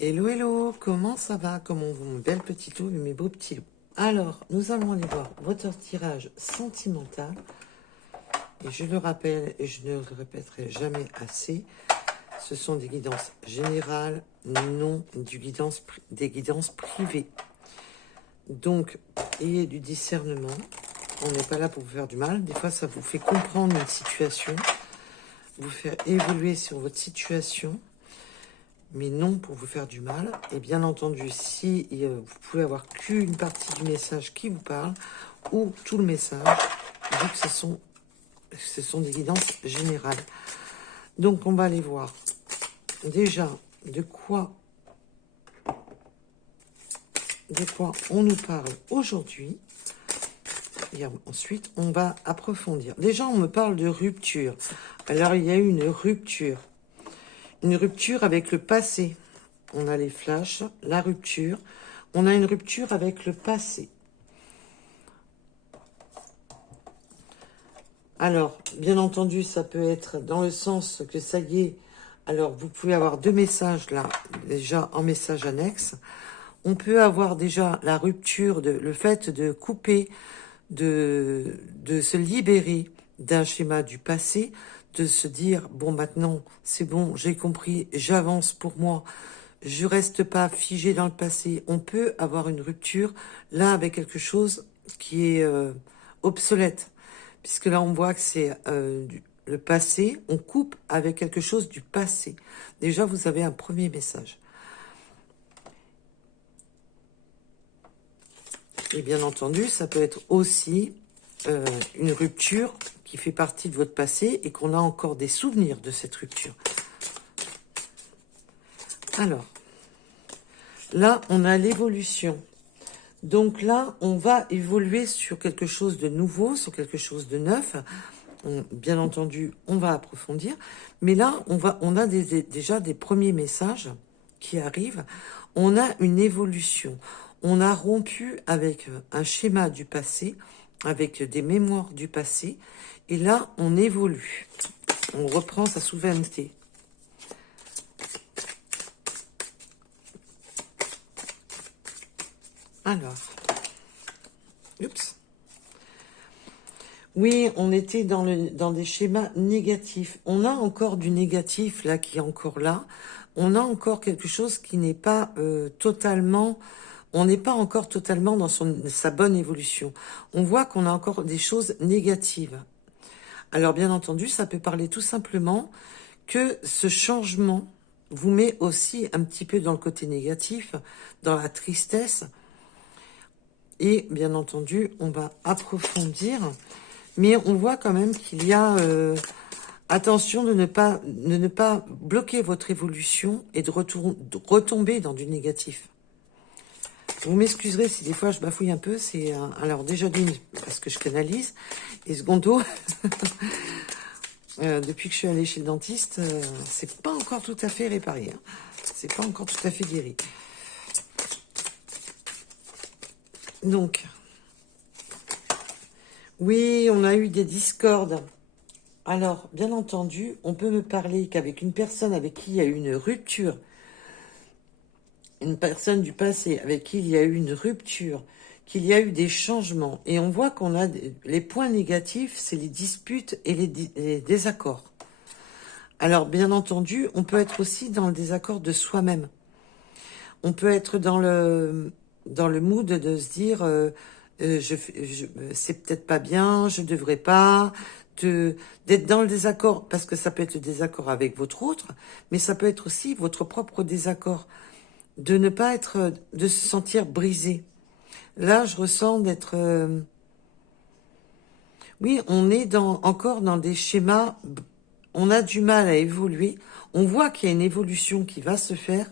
Hello, hello, comment ça va? Comment vont mes belles petites loups et mes beaux petits loups? Alors, nous allons aller voir votre tirage sentimental. Et je le rappelle, et je ne le répéterai jamais assez, ce sont des guidances générales, non des guidances privées. Donc, ayez du discernement. On n'est pas là pour vous faire du mal. Des fois, ça vous fait comprendre une situation, vous faire évoluer sur votre situation, mais non pour vous faire du mal. Et bien entendu, si vous pouvez avoir qu'une partie du message qui vous parle, ou tout le message, vu que ce sont des guidances générales. Donc, on va aller voir déjà de quoi on nous parle aujourd'hui. Et ensuite, on va approfondir. Déjà, on me parle de rupture. Alors, il y a eu une rupture. Une rupture avec le passé. On a les flashs, la rupture. On a une rupture avec le passé. Alors, bien entendu, ça peut être dans le sens que ça y est. Alors, vous pouvez avoir deux messages là, déjà en message annexe. On peut avoir déjà la rupture, le fait de couper, de se libérer d'un schéma du passé, de se dire, bon, maintenant, c'est bon, j'ai compris, j'avance pour moi, je reste pas figé dans le passé. On peut avoir une rupture, là, avec quelque chose qui est obsolète, puisque là, on voit que c'est le passé, on coupe avec quelque chose du passé. Déjà, vous avez un premier message. Et bien entendu, ça peut être aussi une rupture qui fait partie de votre passé et qu'on a encore des souvenirs de cette rupture. Alors, là, on a l'évolution. Donc là, on va évoluer sur quelque chose de nouveau, sur quelque chose de neuf. Bien entendu, on va approfondir. Mais là, on a déjà des premiers messages qui arrivent. On a une évolution. On a rompu avec un schéma du passé, avec des mémoires du passé. Et là, on évolue. On reprend sa souveraineté. Alors, oups. Oui, on était dans des schémas négatifs. On a encore du négatif là qui est encore là. On a encore quelque chose qui n'est pas totalement... On n'est pas encore totalement dans sa bonne évolution. On voit qu'on a encore des choses négatives. Alors bien entendu, ça peut parler tout simplement que ce changement vous met aussi un petit peu dans le côté négatif, dans la tristesse. Et bien entendu, on va approfondir. Mais on voit quand même qu'il y a... attention de ne pas bloquer votre évolution et de retomber dans du négatif. Vous m'excuserez si des fois je bafouille un peu. C'est alors déjà d'une, parce que je canalise. Et secondo, depuis que je suis allée chez le dentiste, c'est pas encore tout à fait réparé. Hein. C'est pas encore tout à fait guéri. Donc... Oui, on a eu des discordes. Alors, bien entendu, on peut me parler qu'avec une personne avec qui il y a eu une rupture, une personne du passé avec qui il y a eu une rupture, qu'il y a eu des changements, et on voit qu'on a les points négatifs, c'est les disputes et les désaccords. Alors, bien entendu, on peut être aussi dans le désaccord de soi-même. On peut être dans le mood de se dire... c'est peut-être pas bien, je devrais pas, d'être dans le désaccord, parce que ça peut être le désaccord avec votre autre, mais ça peut être aussi votre propre désaccord, de ne pas être, de se sentir brisé. Là, je ressens d'être... oui, on est encore dans des schémas, on a du mal à évoluer, on voit qu'il y a une évolution qui va se faire,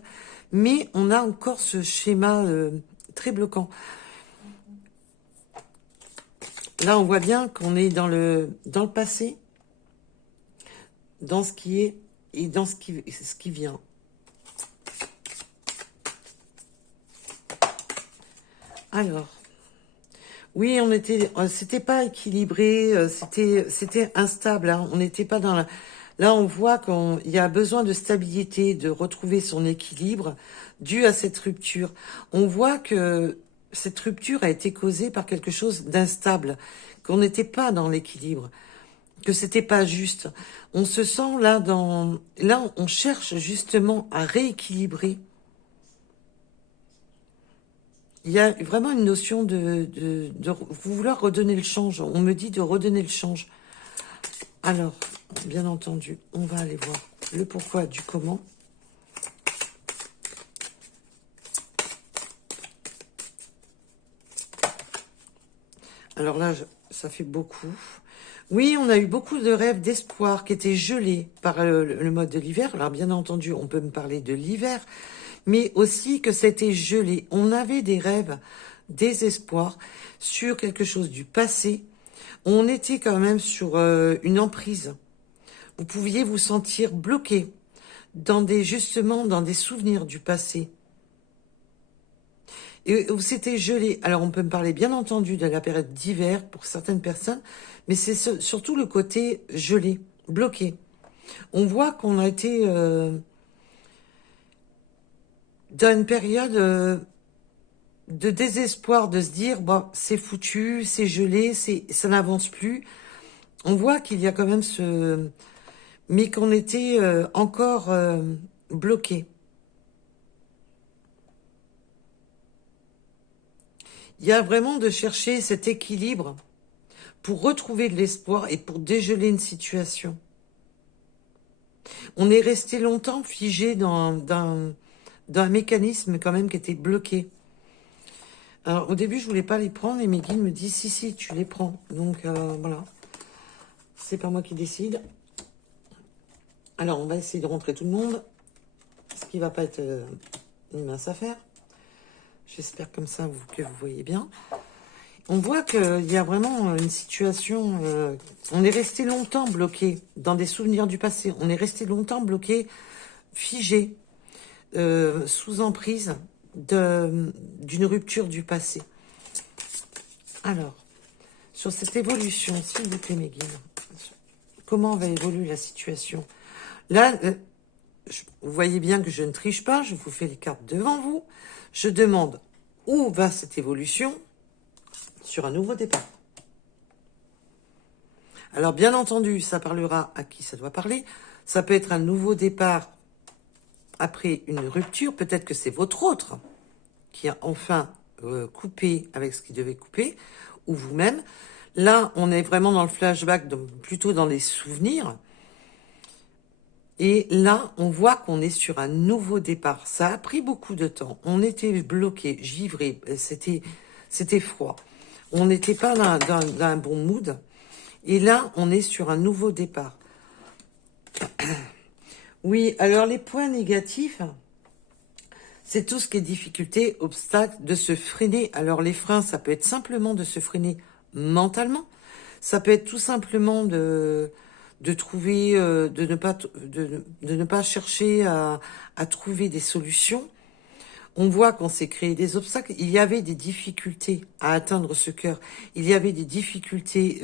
mais on a encore ce schéma très bloquant. Là, on voit bien qu'on est dans le passé, dans ce qui est et dans ce qui vient. Alors, oui, c'était pas équilibré, c'était instable. Hein, on n'était pas Là, on voit qu'il y a besoin de stabilité, de retrouver son équilibre dû à cette rupture. On voit que cette rupture a été causée par quelque chose d'instable, qu'on n'était pas dans l'équilibre, que c'était pas juste. On se sent là là, on cherche justement à rééquilibrer. Il y a vraiment une notion de vouloir redonner le change. On me dit de redonner le change. Alors, bien entendu, on va aller voir le pourquoi du comment. Alors là, ça fait beaucoup. Oui, on a eu beaucoup de rêves d'espoir qui étaient gelés par le mode de l'hiver. Alors bien entendu, on peut me parler de l'hiver, mais aussi que c'était gelé. On avait des rêves, des espoirs sur quelque chose du passé. On était quand même sur une emprise. Vous pouviez vous sentir bloqué justement dans des souvenirs du passé. Et où c'était gelé. Alors on peut me parler bien entendu de la période d'hiver pour certaines personnes, mais c'est surtout le côté gelé, bloqué. On voit qu'on a été dans une période de désespoir, de se dire bon, c'est foutu, c'est gelé, ça n'avance plus. On voit qu'il y a quand même mais qu'on était encore bloqué. Il y a vraiment de chercher cet équilibre pour retrouver de l'espoir et pour dégeler une situation. On est resté longtemps figé dans un mécanisme quand même qui était bloqué. Alors au début, je voulais pas les prendre et mes guides me disent si, tu les prends. Donc voilà, c'est pas moi qui décide. Alors on va essayer de rentrer tout le monde, ce qui va pas être une mince affaire. J'espère comme ça que vous voyez bien. On voit qu'il y a vraiment une situation... on est resté longtemps bloqué dans des souvenirs du passé. On est resté longtemps bloqué, figé, sous emprise d'une rupture du passé. Alors, sur cette évolution, s'il vous plaît, mes guides, comment va évoluer la situation? Là, vous voyez bien que je ne triche pas, je vous fais les cartes devant vous. Je demande où va cette évolution sur un nouveau départ. Alors, bien entendu, ça parlera à qui ça doit parler. Ça peut être un nouveau départ après une rupture. Peut-être que c'est votre autre qui a enfin coupé avec ce qu'il devait couper, ou vous-même. Là, on est vraiment dans le flashback, plutôt dans les souvenirs. Et là, on voit qu'on est sur un nouveau départ. Ça a pris beaucoup de temps. On était bloqué, givré, c'était froid. On n'était pas dans un bon mood. Et là, on est sur un nouveau départ. Oui, alors les points négatifs, c'est tout ce qui est difficulté, obstacle, de se freiner. Alors les freins, ça peut être simplement de se freiner mentalement. Ça peut être tout simplement de trouver, de ne pas chercher à trouver des solutions. On voit qu'on s'est créé des obstacles. Il y avait des difficultés à atteindre ce cœur. Il y avait des difficultés.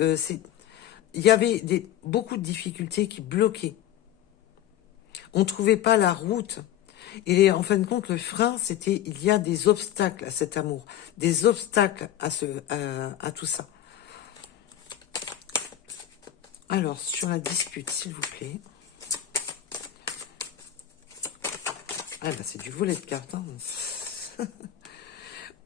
Il y avait beaucoup de difficultés qui bloquaient. On ne trouvait pas la route. Et en fin de compte, le frein, c'était il y a des obstacles à cet amour, des obstacles à tout ça. Alors, sur la dispute, s'il vous plaît. Ah bah c'est du volet de cartes. Hein.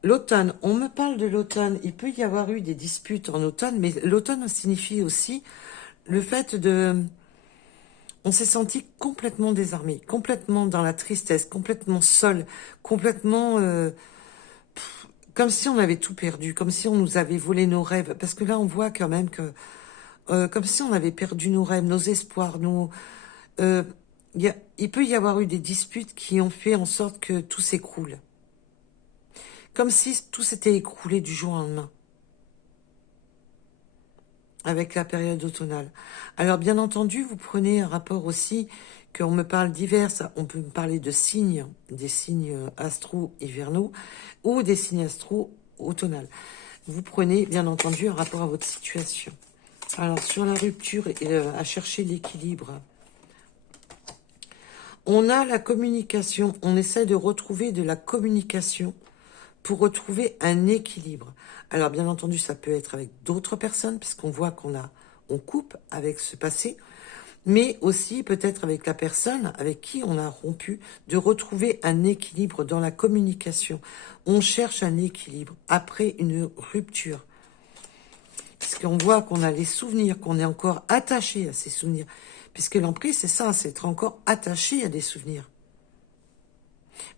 L'automne, on me parle de l'automne. Il peut y avoir eu des disputes en automne, mais l'automne signifie aussi le fait de... On s'est senti complètement désarmé, complètement dans la tristesse, complètement seul, complètement... comme si on avait tout perdu, comme si on nous avait volé nos rêves. Parce que là, on voit quand même que... comme si on avait perdu nos rêves, nos espoirs, il peut y avoir eu des disputes qui ont fait en sorte que tout s'écroule. Comme si tout s'était écroulé du jour au lendemain. Avec la période automnale. Alors, bien entendu, vous prenez un rapport aussi, qu'on me parle divers, on peut me parler de signes, des signes astro-hivernaux, ou des signes astro-automnales. Vous prenez, bien entendu, un rapport à votre situation. Alors, sur la rupture, à chercher l'équilibre. On a la communication, on essaie de retrouver de la communication pour retrouver un équilibre. Alors bien entendu, ça peut être avec d'autres personnes, puisqu'on voit on coupe avec ce passé, mais aussi peut-être avec la personne avec qui on a rompu, de retrouver un équilibre dans la communication. On cherche un équilibre après une rupture. Puisqu'on voit qu'on a les souvenirs, qu'on est encore attaché à ces souvenirs. Puisque l'emprise, c'est ça, c'est être encore attaché à des souvenirs.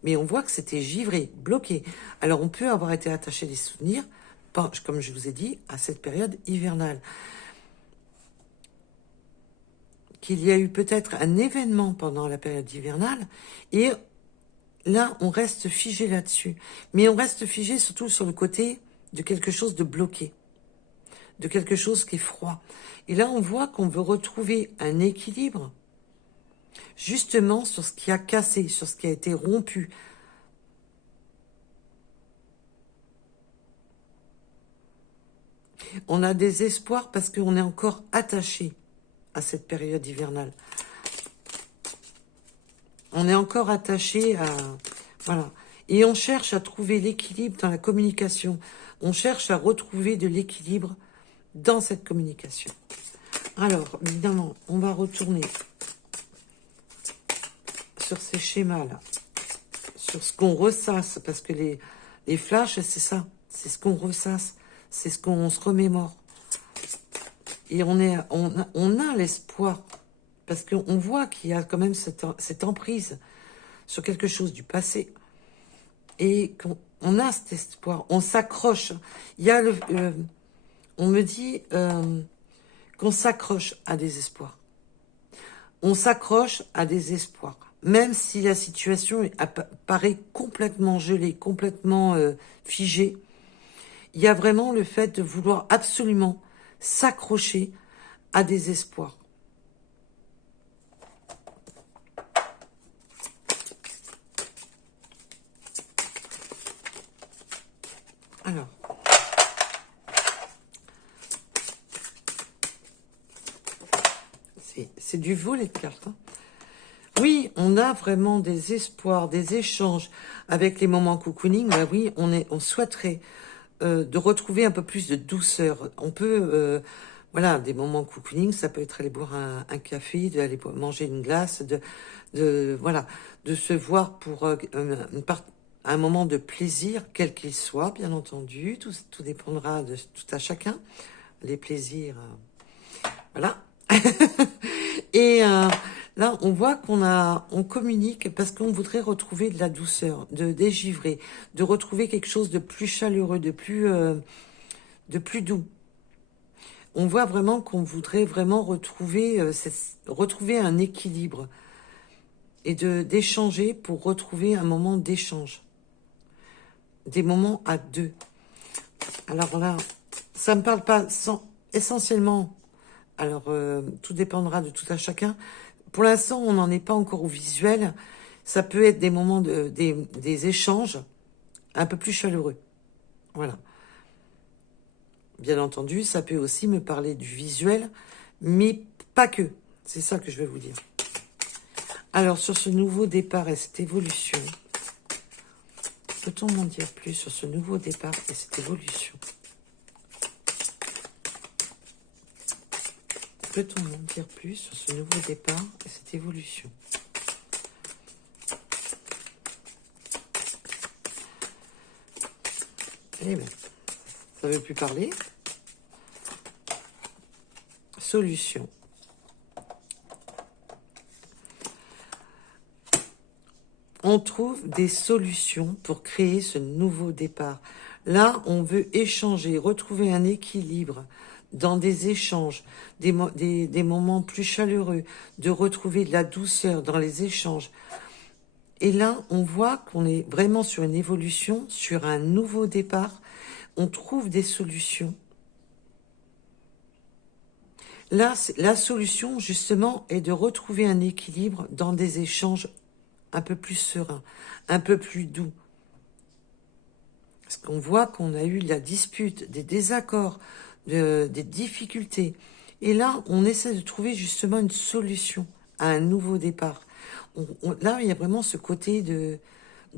Mais on voit que c'était givré, bloqué. Alors on peut avoir été attaché à des souvenirs, comme je vous ai dit, à cette période hivernale. Qu'il y a eu peut-être un événement pendant la période hivernale, et là, on reste figé là-dessus. Mais on reste figé surtout sur le côté de quelque chose de bloqué, de quelque chose qui est froid. Et là, on voit qu'on veut retrouver un équilibre, justement sur ce qui a cassé, sur ce qui a été rompu. On a des espoirs parce qu'on est encore attaché à cette période hivernale. On est encore attaché à... Voilà. Et on cherche à trouver l'équilibre dans la communication. On cherche à retrouver de l'équilibre dans cette communication. Alors, évidemment, on va retourner sur ces schémas-là, sur ce qu'on ressasse, parce que les flashs, c'est ça, c'est ce qu'on ressasse, c'est ce qu'on se remémore. Et on a l'espoir, parce qu'on voit qu'il y a quand même cette emprise sur quelque chose du passé, et qu'on a cet espoir, on s'accroche. Il y a on me dit qu'on s'accroche à des espoirs. On s'accroche à des espoirs. Même si la situation paraît complètement gelée, complètement figée, il y a vraiment le fait de vouloir absolument s'accrocher à des espoirs. Alors, c'est du volet de cartes. Hein. Oui, on a vraiment des espoirs, des échanges avec les moments cocooning. Bah oui, on souhaiterait de retrouver un peu plus de douceur. On peut, voilà, des moments cocooning, ça peut être aller boire un café, d'aller manger une glace, voilà, de se voir pour un moment de plaisir, quel qu'il soit, bien entendu. Tout dépendra de tout à chacun. Les plaisirs, voilà. Et là, on voit on communique parce qu'on voudrait retrouver de la douceur, de dégivrer, de retrouver quelque chose de plus chaleureux, de plus doux. On voit vraiment qu'on voudrait vraiment retrouver un équilibre et d'échanger pour retrouver un moment d'échange, des moments à deux. Alors là, ça me parle pas essentiellement. Alors, tout dépendra de tout à chacun. Pour l'instant, on n'en est pas encore au visuel. Ça peut être des moments, des échanges un peu plus chaleureux. Voilà. Bien entendu, ça peut aussi me parler du visuel, mais pas que. C'est ça que je vais vous dire. Alors, sur ce nouveau départ et cette évolution, peut-on m'en dire plus sur ce nouveau départ et cette évolution? Peut-on m'en dire plus sur ce nouveau départ et cette évolution? Eh bien, ça ne veut plus parler. Solution. On trouve des solutions pour créer ce nouveau départ. Là, on veut échanger, retrouver un équilibre dans des échanges, des moments plus chaleureux, de retrouver de la douceur dans les échanges. Et là, on voit qu'on est vraiment sur une évolution, sur un nouveau départ. On trouve des solutions. Là, la solution, justement, est de retrouver un équilibre dans des échanges un peu plus sereins, un peu plus doux. Parce qu'on voit qu'on a eu la dispute, des désaccords, des difficultés. Et là, on essaie de trouver justement une solution à un nouveau départ. Là, il y a vraiment ce côté de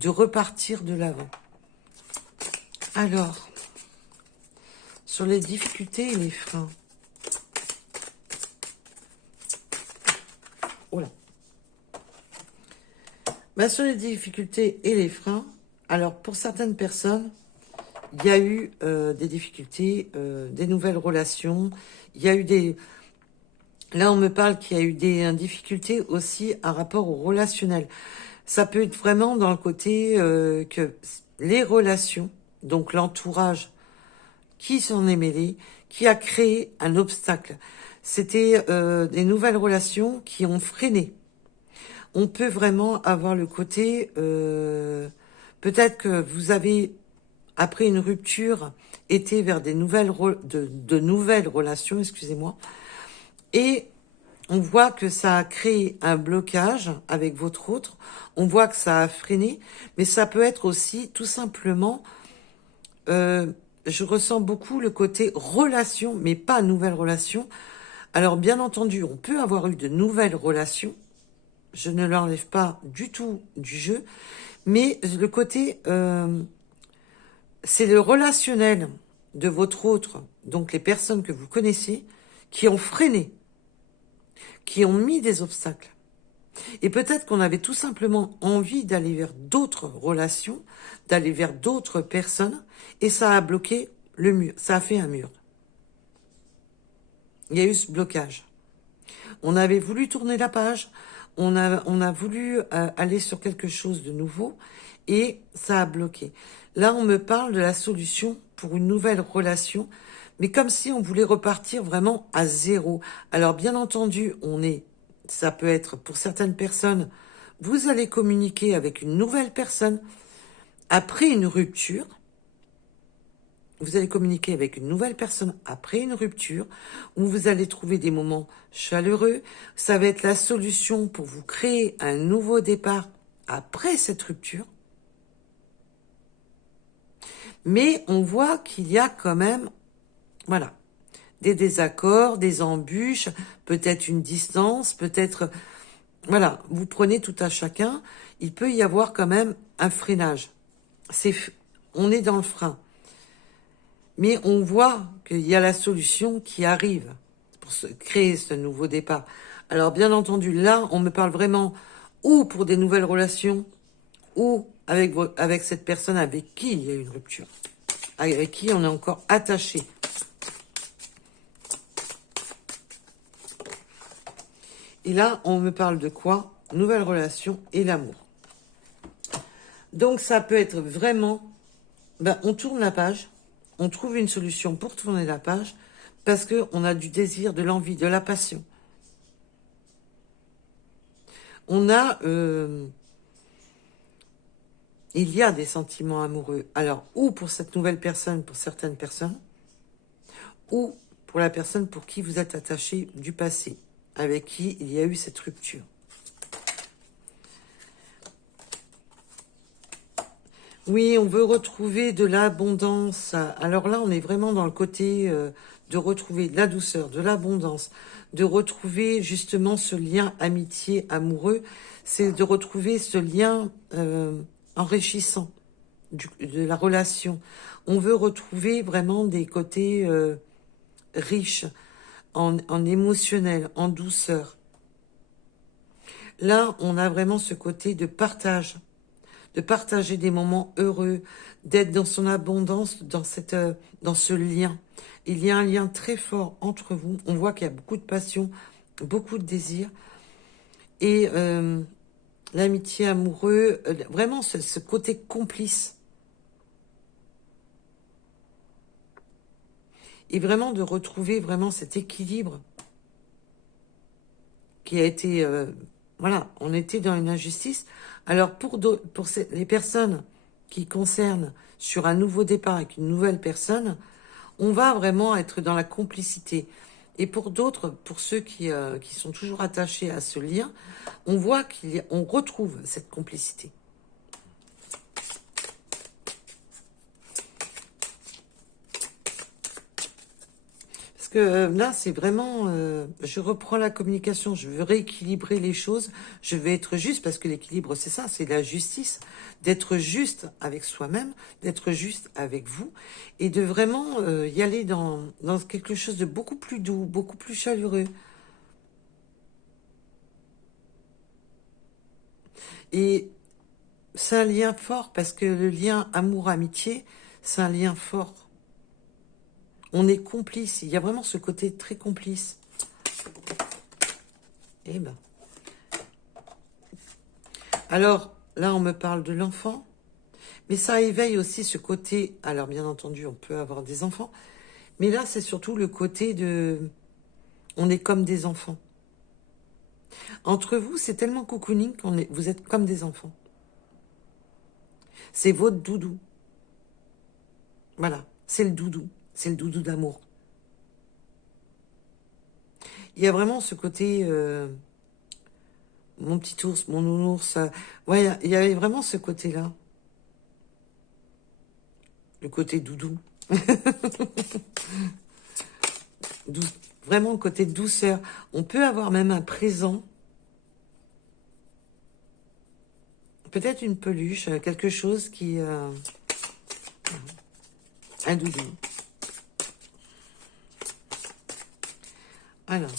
repartir de l'avant. Alors, sur les difficultés et les freins. Oh là. Ben, sur les difficultés et les freins, alors pour certaines personnes, il y a eu des difficultés, des nouvelles relations. Il y a eu des... Là, on me parle qu'il y a eu des difficultés aussi à rapport au relationnel. Ça peut être vraiment dans le côté que les relations, donc l'entourage qui s'en est mêlé, qui a créé un obstacle. C'était des nouvelles relations qui ont freiné. On peut vraiment avoir le côté... peut-être que vous avez, après une rupture, été vers des de nouvelles relations, excusez-moi, et on voit que ça a créé un blocage avec votre autre, on voit que ça a freiné, mais ça peut être aussi tout simplement, je ressens beaucoup le côté relation, mais pas nouvelle relation. Alors bien entendu, on peut avoir eu de nouvelles relations, je ne l'enlève pas du tout du jeu, mais le côté, c'est le relationnel de votre autre, donc les personnes que vous connaissez, qui ont freiné, qui ont mis des obstacles. Et peut-être qu'on avait tout simplement envie d'aller vers d'autres relations, d'aller vers d'autres personnes, et ça a bloqué le mur, ça a fait un mur. Il y a eu ce blocage. On avait voulu tourner la page, on a voulu aller sur quelque chose de nouveau, et ça a bloqué. Là, on me parle de la solution pour une nouvelle relation, mais comme si on voulait repartir vraiment à zéro. Alors, bien entendu, ça peut être pour certaines personnes, vous allez communiquer avec une nouvelle personne après une rupture. Vous allez communiquer avec une nouvelle personne après une rupture, où vous allez trouver des moments chaleureux. Ça va être la solution pour vous créer un nouveau départ après cette rupture. Mais on voit qu'il y a quand même, voilà, des désaccords, des embûches, peut-être une distance, peut-être, voilà, vous prenez tout à chacun. Il peut y avoir quand même un freinage. On est dans le frein. Mais on voit qu'il y a la solution qui arrive pour créer ce nouveau départ. Alors bien entendu, là, on me parle vraiment ou pour des nouvelles relations, ou avec cette personne avec qui il y a eu une rupture, avec qui on est encore attaché. Et là, on me parle de quoi? Nouvelle relation et l'amour. Donc ça peut être vraiment, on tourne la page, on trouve une solution pour tourner la page, parce qu'on a du désir, de l'envie, de la passion. On a... il y a des sentiments amoureux. Alors, ou pour cette nouvelle personne, pour certaines personnes, ou pour la personne pour qui vous êtes attaché du passé, avec qui il y a eu cette rupture. Oui, on veut retrouver de l'abondance. Alors là, on est vraiment dans le côté de retrouver de la douceur, de l'abondance, de retrouver justement ce lien amitié, amoureux. C'est de retrouver ce lien enrichissant de la relation. On veut retrouver vraiment des côtés riches en émotionnel, en douceur. Là, on a vraiment ce côté de partage, de partager des moments heureux, d'être dans son abondance, dans ce lien. Il y a un lien très fort entre vous. On voit qu'il y a beaucoup de passion, beaucoup de désir. Et l'amitié amoureuse, vraiment ce côté complice. Et vraiment de retrouver vraiment cet équilibre qui a été... voilà, on était dans une injustice. Alors pour les personnes qui concernent sur un nouveau départ avec une nouvelle personne, on va vraiment être dans la complicité. Et pour d'autres, pour ceux qui sont toujours attachés à ce lien, on voit qu'on retrouve cette complicité. Parce que là, c'est vraiment... je reprends la communication, je veux rééquilibrer les choses, je veux être juste, parce que l'équilibre, c'est ça, c'est la justice. D'être juste avec soi-même, d'être juste avec vous, et de vraiment y aller dans quelque chose de beaucoup plus doux, beaucoup plus chaleureux. Et c'est un lien fort, parce que le lien amour-amitié, c'est un lien fort. On est complice, il y a vraiment ce côté très complice. Eh ben. Alors, là, on me parle de l'enfant, mais ça éveille aussi ce côté... Alors, bien entendu, on peut avoir des enfants, mais là, c'est surtout le côté de... On est comme des enfants. Entre vous, c'est tellement cocooning vous êtes comme des enfants. C'est votre doudou. Voilà, c'est le doudou. C'est le doudou d'amour. Il y a vraiment ce côté... mon petit ours, mon nounours. Ouais, il y avait vraiment ce côté-là. Le côté doudou. Dou- Vraiment le côté douceur. On peut avoir même un présent. Peut-être une peluche, quelque chose qui... un doudou. Alors...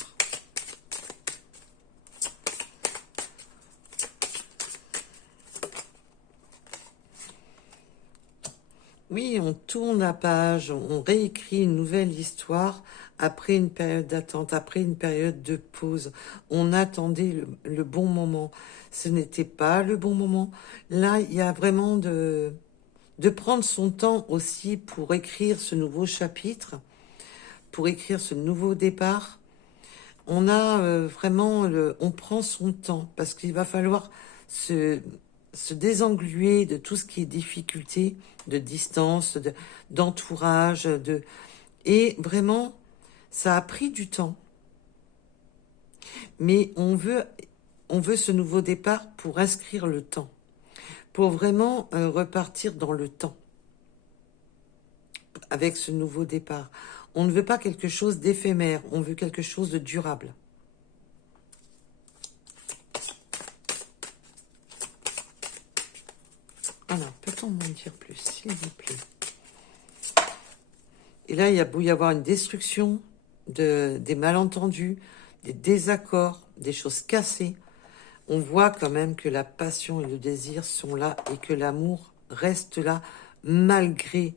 Oui, on tourne la page, on réécrit une nouvelle histoire après une période d'attente, après une période de pause. On attendait le bon moment. Ce n'était pas le bon moment. Là, il y a vraiment de prendre son temps aussi pour écrire ce nouveau chapitre, pour écrire ce nouveau départ. On a vraiment, on prend son temps parce qu'il va falloir se, se désengluer de tout ce qui est difficulté, de distance, d'entourage, et vraiment, ça a pris du temps, mais on veut ce nouveau départ pour inscrire le temps, pour vraiment repartir dans le temps avec ce nouveau départ. On ne veut pas quelque chose d'éphémère, on veut quelque chose de durable. Alors, peut-on m'en dire plus, s'il vous plaît? Et là, il y a beau y avoir une destruction, des malentendus, des désaccords, des choses cassées. On voit quand même que la passion et le désir sont là et que l'amour reste là malgré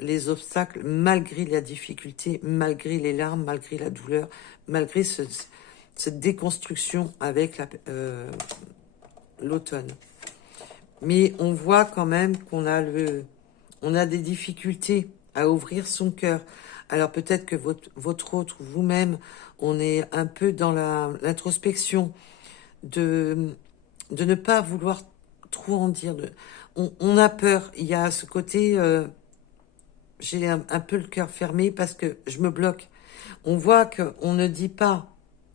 les obstacles, malgré la difficulté, malgré les larmes, malgré la douleur, malgré cette déconstruction avec l'automne. Mais on voit quand même qu'on a on a des difficultés à ouvrir son cœur. Alors peut-être que votre autre ou vous-même, on est un peu dans l'introspection de ne pas vouloir trop en dire. On a peur. Il y a ce côté, j'ai un peu le cœur fermé parce que je me bloque. On voit qu'on ne dit pas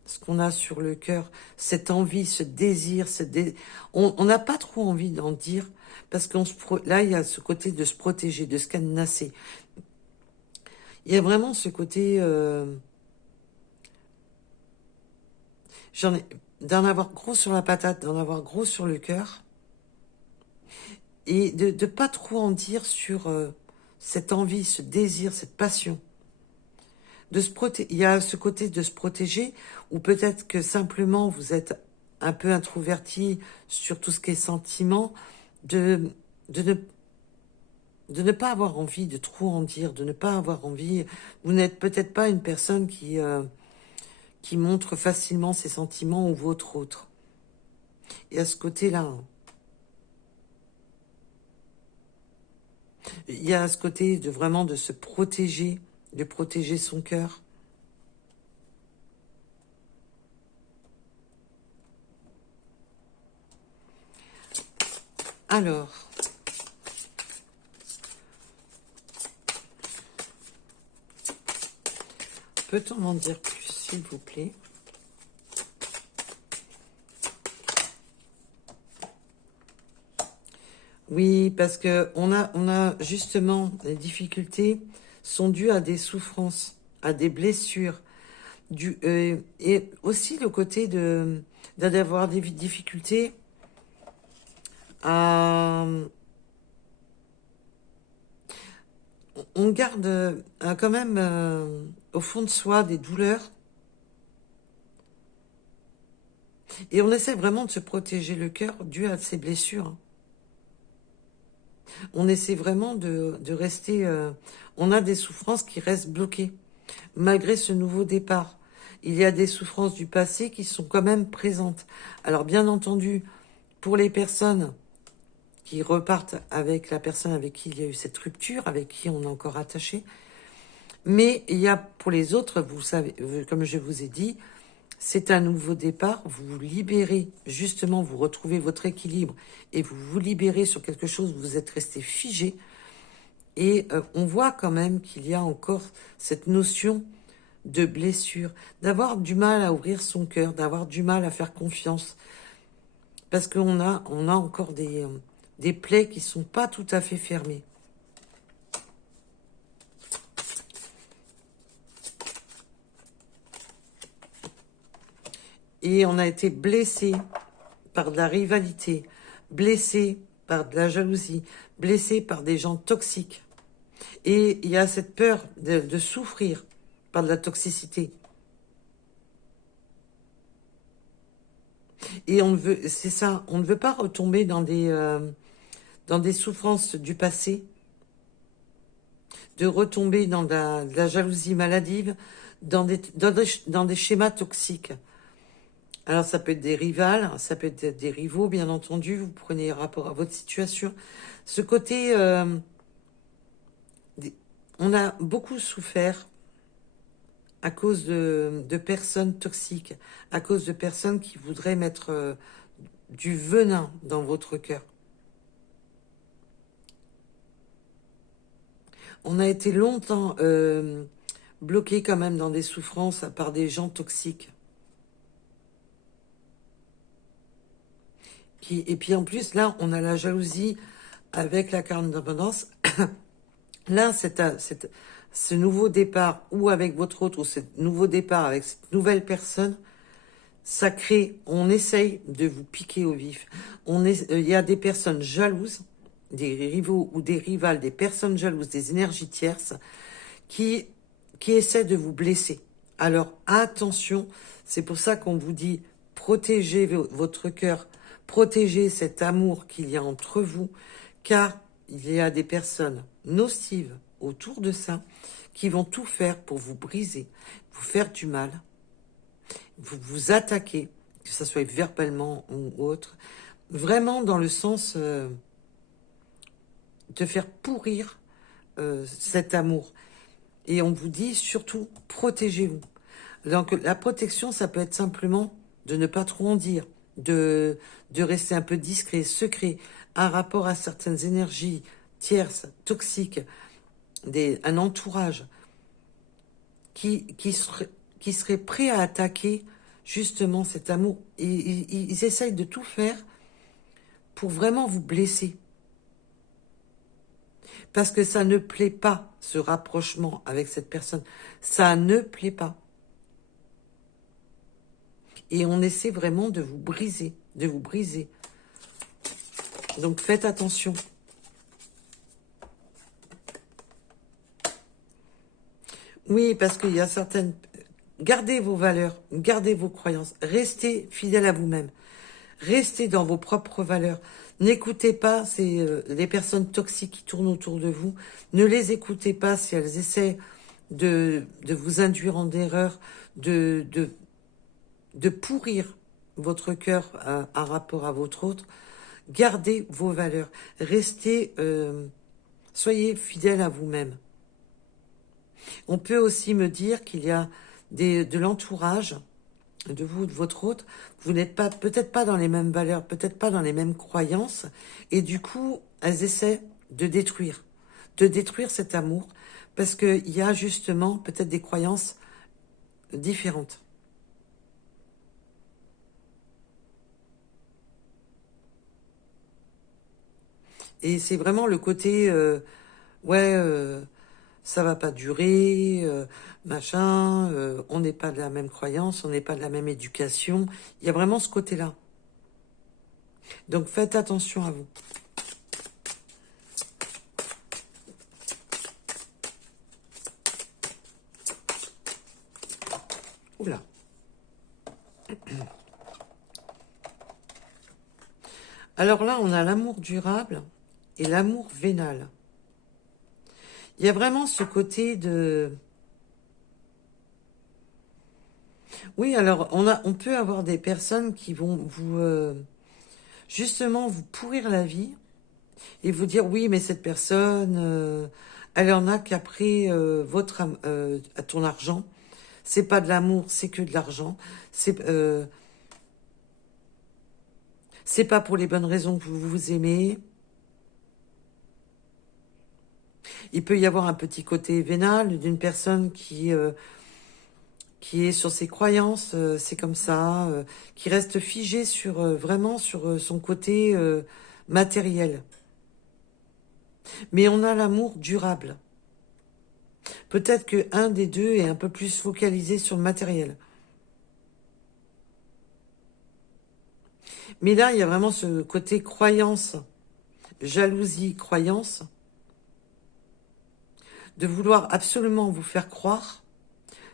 ce qu'on a sur le cœur, cette envie, ce désir, on n'a pas trop envie d'en dire parce là, il y a ce côté de se protéger, de se cadenasser. Il y a vraiment ce côté, d'en avoir gros sur la patate, d'en avoir gros sur le cœur et de pas trop en dire sur cette envie, ce désir, cette passion. Il y a ce côté de se protéger, ou peut-être que simplement vous êtes un peu introverti sur tout ce qui est sentiment, de, de, ne, de ne pas avoir envie de trop en dire, de ne pas avoir envie. Vous n'êtes peut-être pas une personne qui montre facilement ses sentiments ou votre autre. Et à ce côté-là, hein. Il y a ce côté de vraiment de se protéger, de protéger son cœur. Alors, peut-on m'en dire plus, s'il vous plaît? Oui, parce que on a justement, les difficultés sont dues à des souffrances, à des blessures, et aussi le côté d'avoir des difficultés à... On garde quand même au fond de soi des douleurs et on essaie vraiment de se protéger le cœur dû à ces blessures, hein. On essaie vraiment de rester... on a des souffrances qui restent bloquées malgré ce nouveau départ. Il y a des souffrances du passé qui sont quand même présentes. Alors bien entendu, pour les personnes qui repartent avec la personne avec qui il y a eu cette rupture, avec qui on est encore attaché, mais il y a pour les autres, vous savez, comme je vous ai dit, c'est un nouveau départ, vous vous libérez, justement, vous retrouvez votre équilibre et vous vous libérez sur quelque chose où vous êtes resté figé. Et on voit quand même qu'il y a encore cette notion de blessure, d'avoir du mal à ouvrir son cœur, d'avoir du mal à faire confiance, parce on a encore des plaies qui sont pas tout à fait fermées. Et on a été blessé par de la rivalité, blessé par de la jalousie, blessé par des gens toxiques. Et il y a cette peur de souffrir par de la toxicité. Et on ne veut, c'est ça, on ne veut pas retomber dans des souffrances du passé, de retomber dans de la jalousie maladive, dans des schémas toxiques. Alors ça peut être des rivales, ça peut être des rivaux, bien entendu, vous prenez rapport à votre situation. Ce côté, on a beaucoup souffert à cause de personnes toxiques, à cause de personnes qui voudraient mettre du venin dans votre cœur. On a été longtemps bloqué quand même dans des souffrances par des gens toxiques. Et puis en plus, là, on a la jalousie avec la carte d'abondance. Là, ce nouveau départ, ou avec votre autre, ou ce nouveau départ avec cette nouvelle personne, ça crée, on essaye de vous piquer au vif. Il y a des personnes jalouses, des rivaux ou des rivales, des personnes jalouses, des énergies tierces, qui, qui essaient de vous blesser. Alors attention, c'est pour ça qu'on vous dit, protégez votre cœur, protégez cet amour qu'il y a entre vous, car il y a des personnes nocives autour de ça qui vont tout faire pour vous briser, vous faire du mal, vous attaquer, que ce soit verbalement ou autre, vraiment dans le sens de faire pourrir cet amour. Et on vous dit surtout, protégez-vous. Donc la protection, ça peut être simplement de ne pas trop en dire, de rester un peu discret, secret, un rapport à certaines énergies tierces, toxiques, un entourage qui serait prêt à attaquer justement cet amour. Et ils essayent de tout faire pour vraiment vous blesser. Parce que ça ne plaît pas, ce rapprochement avec cette personne. Ça ne plaît pas. Et on essaie vraiment de vous briser, de vous briser. Donc faites attention. Oui, parce qu'il y a certaines... Gardez vos valeurs, gardez vos croyances, restez fidèles à vous-même. Restez dans vos propres valeurs. N'écoutez pas les personnes toxiques qui tournent autour de vous. Ne les écoutez pas si elles essaient de vous induire en erreur, de pourrir votre cœur en rapport à votre autre. Gardez vos valeurs. Restez, soyez fidèles à vous-même. On peut aussi me dire qu'il y a de l'entourage de vous, de votre autre, vous n'êtes pas, peut-être pas dans les mêmes valeurs, peut-être pas dans les mêmes croyances, et du coup, elles essaient de détruire cet amour, parce qu'il y a justement peut-être des croyances différentes. Et c'est vraiment le côté, ouais, ça va pas durer, machin, on n'est pas de la même croyance, on n'est pas de la même éducation. Il y a vraiment ce côté-là. Donc faites attention à vous. Oula. Alors là, on a l'amour durable et l'amour vénal. Il y a vraiment ce côté de... Oui, alors on peut avoir des personnes qui vont vous... justement, vous pourrir la vie et vous dire, oui, mais cette personne, elle en a qu'après à ton argent. C'est pas de l'amour, c'est que de l'argent. C'est pas pour les bonnes raisons que vous vous aimez. Il peut y avoir un petit côté vénal d'une personne qui est sur ses croyances, c'est comme ça, qui reste figée sur vraiment sur son côté matériel. Mais on a l'amour durable. Peut-être que un des deux est un peu plus focalisé sur le matériel. Mais là, il y a vraiment ce côté croyance, jalousie, croyance, de vouloir absolument vous faire croire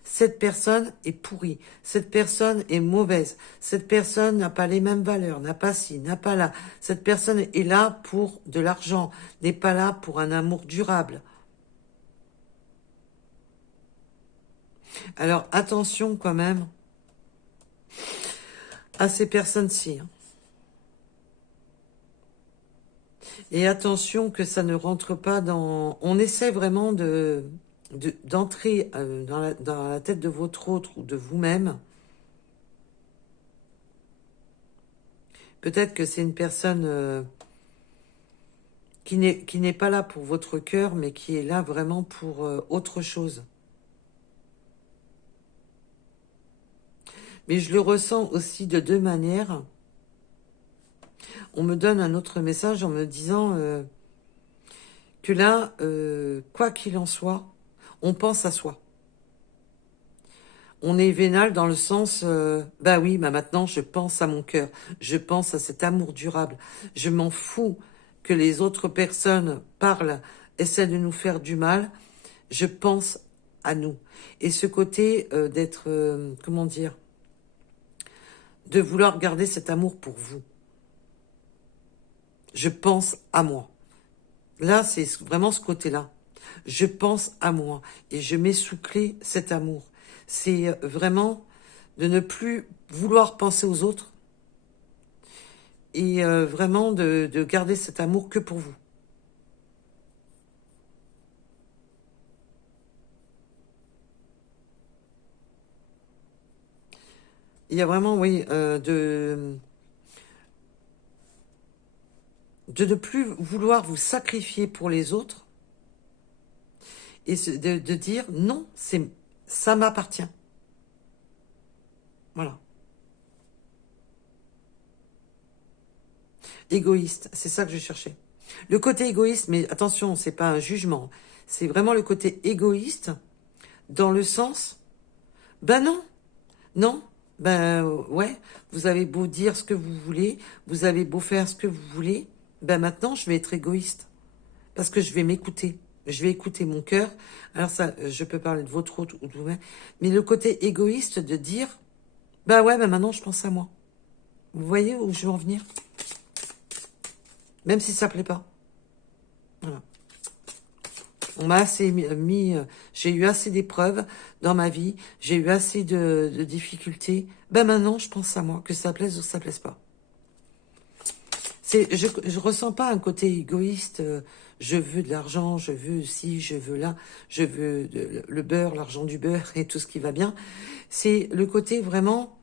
cette personne est pourrie, cette personne est mauvaise, cette personne n'a pas les mêmes valeurs, n'a pas ci, n'a pas là. Cette personne est là pour de l'argent, n'est pas là pour un amour durable. Alors attention quand même à ces personnes-ci. Et attention que ça ne rentre pas dans... On essaie vraiment d'entrer dans la tête de votre autre ou de vous-même. Peut-être que c'est une personne qui n'est pas là pour votre cœur, mais qui est là vraiment pour autre chose. Mais je le ressens aussi de deux manières. On me donne un autre message en me disant que là, quoi qu'il en soit, on pense à soi. On est vénal dans le sens, bah oui, bah maintenant je pense à mon cœur, je pense à cet amour durable. Je m'en fous que les autres personnes parlent, essaient de nous faire du mal. Je pense à nous. Et ce côté d'être, comment dire, de vouloir garder cet amour pour vous. Je pense à moi. Là, c'est vraiment ce côté-là. Je pense à moi et je mets sous clé cet amour. C'est vraiment de ne plus vouloir penser aux autres et vraiment de garder cet amour que pour vous. Il y a vraiment, oui, de ne plus vouloir vous sacrifier pour les autres et de dire non, ça m'appartient. Voilà. Égoïste, c'est ça que je cherchais. Le côté égoïste, mais attention, c'est pas un jugement. C'est vraiment le côté égoïste dans le sens, ben non, non, ben ouais, vous avez beau dire ce que vous voulez, vous avez beau faire ce que vous voulez, ben maintenant je vais être égoïste parce que je vais m'écouter. Je vais écouter mon cœur. Alors ça, je peux parler de votre autre ou de vous-même, mais le côté égoïste de dire, ben ouais, ben maintenant je pense à moi. Vous voyez où je veux en venir? Même si ça plaît pas. Voilà. On m'a assez j'ai eu assez d'épreuves dans ma vie, j'ai eu assez de difficultés. Ben maintenant, je pense à moi, que ça plaise ou que ça plaise pas. Je ressens pas un côté égoïste. Je veux de l'argent, je veux ci, je veux là, je veux le beurre, l'argent du beurre et tout ce qui va bien. C'est le côté vraiment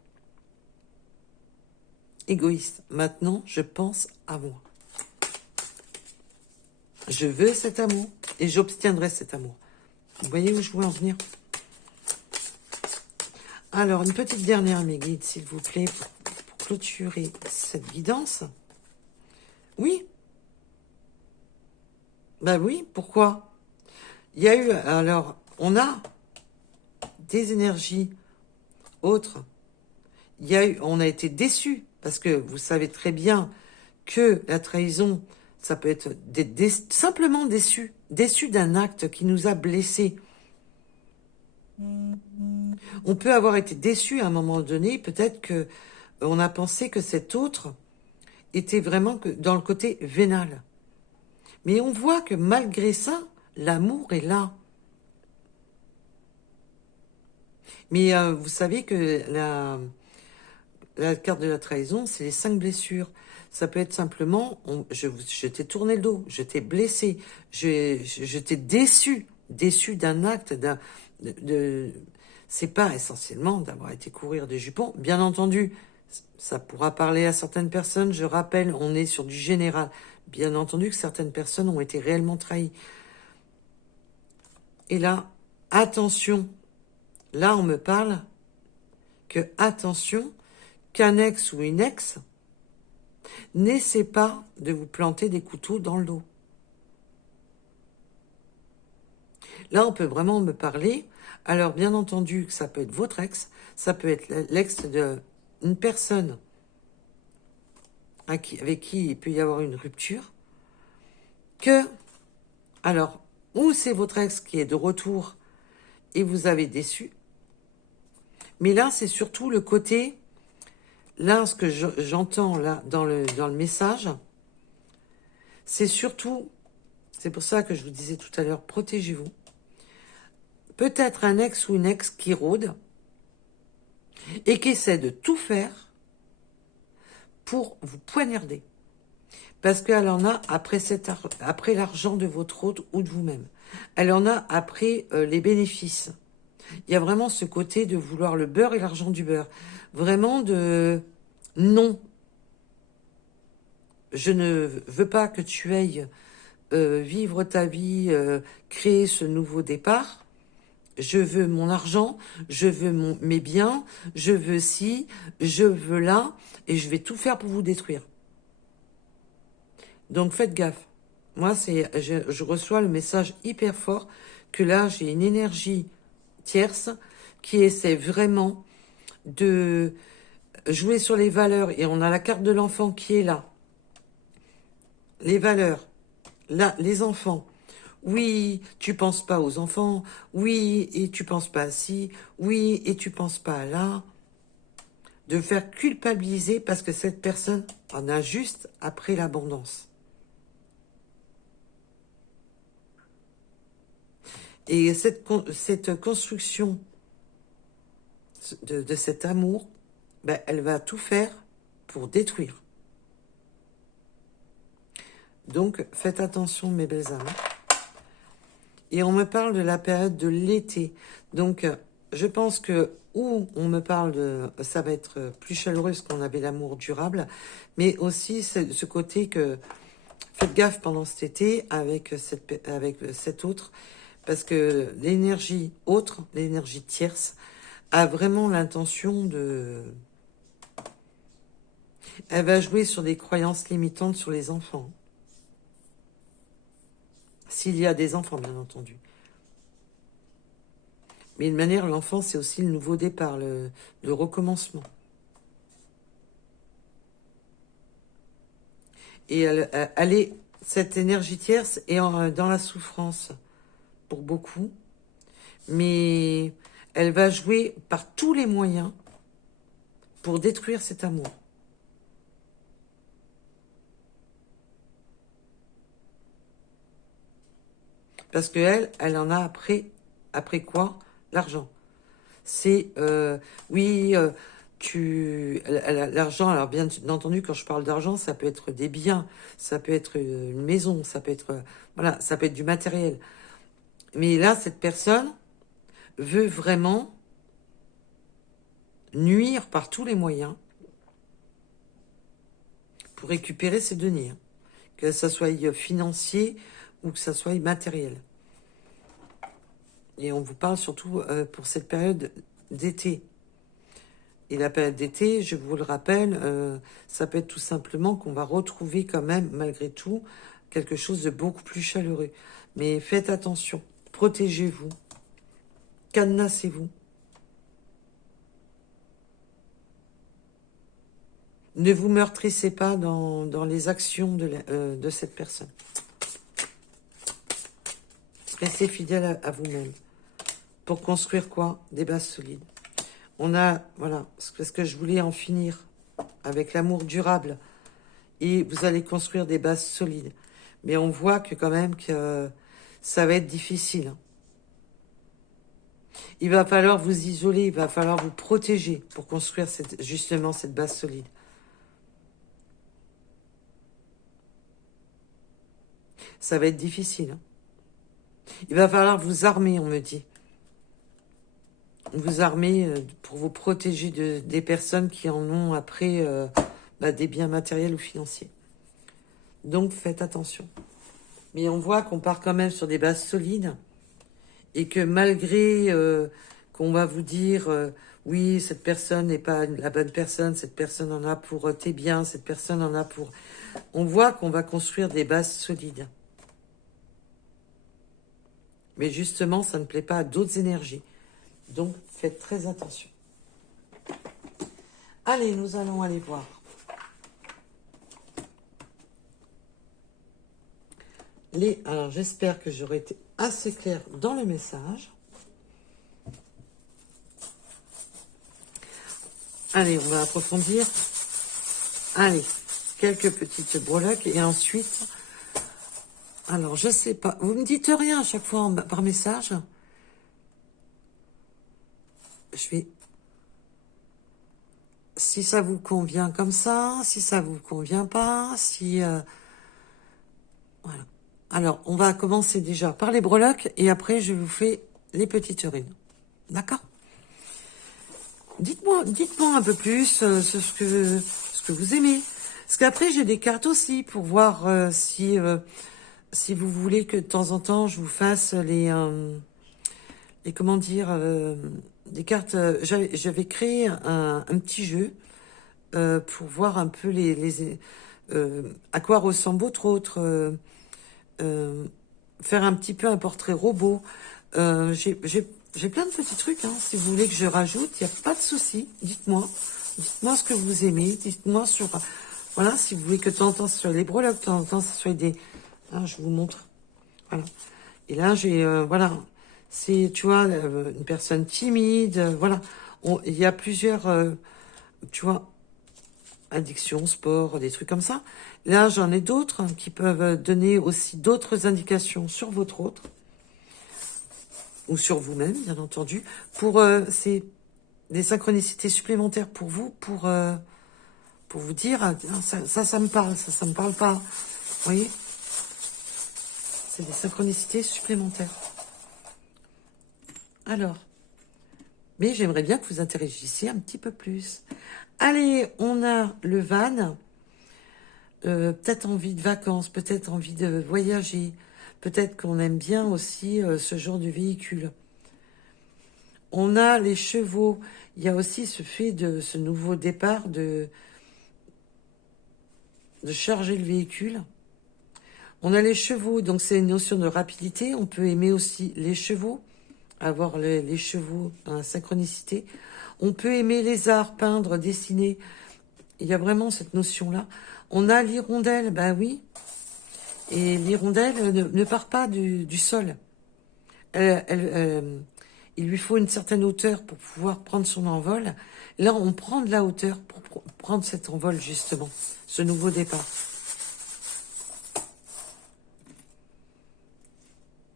égoïste. Maintenant, je pense à moi. Je veux cet amour et j'obtiendrai cet amour. Vous voyez où je veux en venir? Alors, une petite dernière, mes guides, s'il vous plaît, pour clôturer cette guidance. Oui. Ben oui, pourquoi? Il y a eu, alors, on a des énergies autres. On a été déçus, parce que vous savez très bien que la trahison, ça peut être simplement déçu, déçu d'un acte qui nous a blessés. On peut avoir été déçu à un moment donné, peut-être que on a pensé que cet autre était vraiment dans le côté vénal. Mais on voit que malgré ça, l'amour est là. Mais vous savez que la carte de la trahison, c'est les 5 blessures. Ça peut être simplement, je t'ai tourné le dos, je t'ai blessé, je t'ai déçu d'un acte, c'est pas essentiellement d'avoir été courir des jupons. Bien entendu, ça pourra parler à certaines personnes. Je rappelle, on est sur du général. Bien entendu que certaines personnes ont été réellement trahies. Et là, attention. Là, on me parle que, attention, qu'un ex ou une ex n'essaie pas de vous planter des couteaux dans le dos. Là, on peut vraiment me parler. Alors, bien entendu, que ça peut être votre ex, ça peut être l'ex d'une personne avec qui il peut y avoir une rupture. Alors, ou c'est votre ex qui est de retour et vous avez déçu. Mais là, c'est surtout le côté, là, ce que j'entends là dans le message, c'est surtout, c'est pour ça que je vous disais tout à l'heure, protégez-vous. Peut-être un ex ou une ex qui rôde et qui essaie de tout faire pour vous poignarder. Parce qu'elle en a après l'argent de votre autre ou de vous-même. Elle en a après les bénéfices. Il y a vraiment ce côté de vouloir le beurre et l'argent du beurre. Vraiment de non. Je ne veux pas que tu ailles vivre ta vie, créer ce nouveau départ. Je veux mon argent, je veux mes biens, je veux ci, je veux là, et je vais tout faire pour vous détruire. Donc faites gaffe. Moi, je reçois le message hyper fort que là, j'ai une énergie tierce qui essaie vraiment de jouer sur les valeurs. Et on a la carte de l'enfant qui est là. Les valeurs. Là, les enfants. Oui, tu penses pas aux enfants. Oui, et tu penses pas à ci. Oui, et tu penses pas à là. De faire culpabiliser parce que cette personne en a juste après l'abondance. Et cette construction de cet amour, ben, elle va tout faire pour détruire. Donc, faites attention, mes belles âmes. Et on me parle de la période de l'été. Donc, je pense que, où on me parle de... Ça va être plus chaleureux parce qu'on avait l'amour durable, mais aussi ce côté que... Faites gaffe pendant cet été avec cette autre, parce que l'énergie autre, l'énergie tierce, a vraiment l'intention de... Elle va jouer sur des croyances limitantes sur les enfants. S'il y a des enfants, bien entendu. Mais de manière, l'enfant, c'est aussi le nouveau départ, le recommencement. Et cette énergie tierce est dans la souffrance pour beaucoup. Mais elle va jouer par tous les moyens pour détruire cet amour. Parce qu'elle en a après quoi? L'argent. C'est, oui, l'argent, alors bien entendu, quand je parle d'argent, ça peut être des biens, ça peut être une maison, ça peut être, voilà, ça peut être du matériel. Mais là, cette personne veut vraiment nuire par tous les moyens pour récupérer ses deniers, hein. Que ça soit financier ou que ça soit matériel. Et on vous parle surtout pour cette période d'été. Et la période d'été, je vous le rappelle, ça peut être tout simplement qu'on va retrouver quand même, malgré tout, quelque chose de beaucoup plus chaleureux. Mais faites attention. Protégez-vous. Cadenassez-vous. Ne vous meurtrissez pas dans les actions de cette personne. Restez fidèle à vous-même. Pour construire quoi? Des bases solides. On a, voilà, parce que je voulais en finir avec l'amour durable. Et vous allez construire des bases solides. Mais on voit que quand même que ça va être difficile. Il va falloir vous isoler, il va falloir vous protéger pour construire justement cette base solide. Ça va être difficile. Hein. Il va falloir vous armer, on me dit. Vous armer pour vous protéger des personnes qui en ont après des biens matériels ou financiers. Donc faites attention. Mais on voit qu'on part quand même sur des bases solides et que malgré qu'on va vous dire oui, cette personne n'est pas la bonne personne, cette personne en a pour tes biens, cette personne en a pour... On voit qu'on va construire des bases solides. Mais justement, ça ne plaît pas à d'autres énergies. Donc, faites très attention. Allez, nous allons aller voir. Alors, j'espère que j'aurai été assez claire dans le message. Allez, on va approfondir. Allez, quelques petites breloques et ensuite... Alors, je sais pas. Vous me dites rien à chaque fois par message. Je vais... Si ça vous convient comme ça, si ça vous convient pas, si... Voilà. Alors, on va commencer déjà par les breloques et après, je vous fais les petites runes. D'accord? Dites-moi un peu plus ce que vous aimez. Parce qu'après, j'ai des cartes aussi pour voir si vous voulez que de temps en temps, je vous fasse les comment dire, des cartes. J'avais créé un petit jeu pour voir un peu à quoi ressemble votre autre, faire un petit peu un portrait robot. J'ai plein de petits trucs, hein. Si vous voulez que je rajoute, il n'y a pas de souci. Dites-moi ce que vous aimez. Dites-moi sur, voilà, si vous voulez que de temps en temps sur les breloques, de temps en temps ce soit des, hein, je vous montre. Voilà. Et là, j'ai, voilà, c'est, tu vois, une personne timide, voilà. Il y a plusieurs, tu vois, addiction, sport, des trucs comme ça. Là, j'en ai d'autres qui peuvent donner aussi d'autres indications sur votre autre ou sur vous-même, bien entendu. C'est des synchronicités supplémentaires pour vous, pour vous dire, ça me parle, ça me parle pas. Vous voyez? C'est des synchronicités supplémentaires. Alors, mais j'aimerais bien que vous interagissiez un petit peu plus. Allez, on a le van. Peut-être envie de vacances, peut-être envie de voyager. Peut-être qu'on aime bien aussi ce genre de véhicule. On a les chevaux. Il y a aussi ce fait de ce nouveau départ de charger le véhicule. On a les chevaux, donc c'est une notion de rapidité. On peut aimer aussi les chevaux, avoir les chevaux en synchronicité. On peut aimer les arts, peindre, dessiner. Il y a vraiment cette notion-là. On a l'hirondelle, bah oui. Et l'hirondelle ne part pas du sol. Il lui faut une certaine hauteur pour pouvoir prendre son envol. Là, on prend de la hauteur pour prendre cet envol, justement. Ce nouveau départ.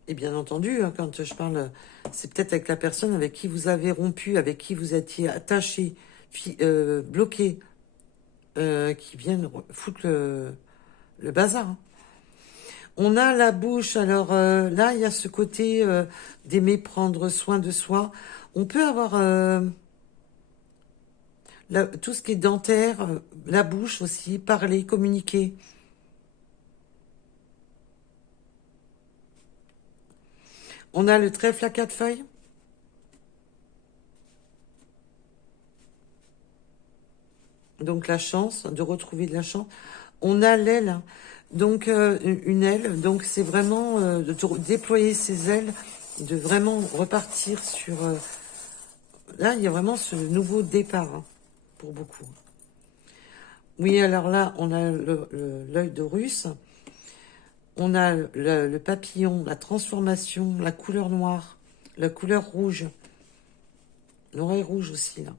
Et bien entendu, quand je parle, c'est peut-être avec la personne avec qui vous avez rompu, avec qui vous étiez attaché, bloqué, qui viennent foutre le bazar. On a la bouche, alors là, il y a ce côté d'aimer prendre soin de soi. On peut avoir tout ce qui est dentaire, la bouche aussi, parler, communiquer. On a le trèfle à 4 feuilles. Donc la chance, de retrouver de la chance. On a l'aile, donc une aile. Donc c'est vraiment de déployer ses ailes de vraiment repartir sur... là, il y a vraiment ce nouveau départ, hein, pour beaucoup. Oui, alors là, on a l'œil d'Horus, on a le papillon, la transformation, la couleur noire, la couleur rouge, l'oreille rouge aussi, là.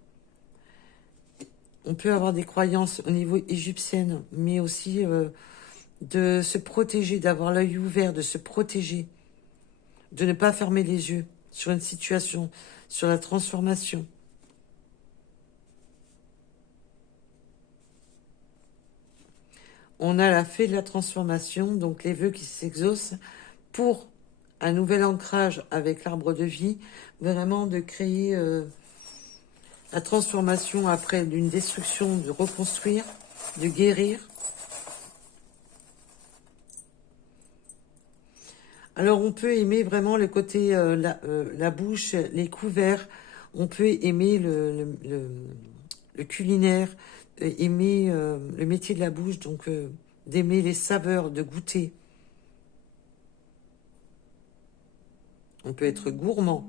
On peut avoir des croyances au niveau égyptienne, mais aussi de se protéger, d'avoir l'œil ouvert, de se protéger, de ne pas fermer les yeux sur une situation, sur la transformation. On a la fée de la transformation, donc les vœux qui s'exaucent pour un nouvel ancrage avec l'arbre de vie, vraiment de créer la transformation après d'une destruction, de reconstruire, de guérir. Alors on peut aimer vraiment le côté, la bouche, les couverts, on peut aimer le culinaire, aimer le métier de la bouche, donc d'aimer les saveurs, de goûter. On peut être gourmand.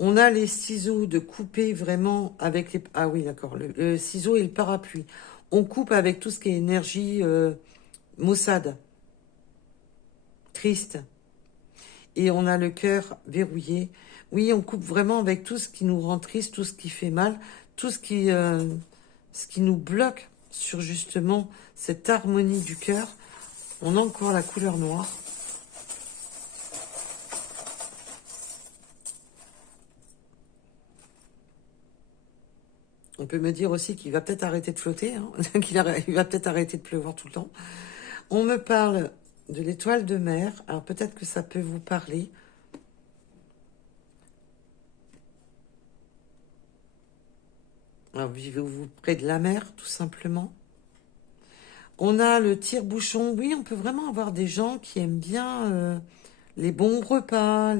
On a les ciseaux de couper vraiment avec les... Ah oui, d'accord, le ciseau et le parapluie. On coupe avec tout ce qui est énergie maussade, triste. Et on a le cœur verrouillé. Oui, on coupe vraiment avec tout ce qui nous rend triste, tout ce qui fait mal, tout ce qui nous bloque sur justement cette harmonie du cœur. On a encore la couleur noire. On peut me dire aussi qu'il va peut-être arrêter de flotter, hein, qu'il va peut-être arrêter de pleuvoir tout le temps. On me parle de l'étoile de mer. Alors peut-être que ça peut vous parler. Alors vivez-vous près de la mer, tout simplement. On a le tire-bouchon. Oui, on peut vraiment avoir des gens qui aiment bien les bons repas,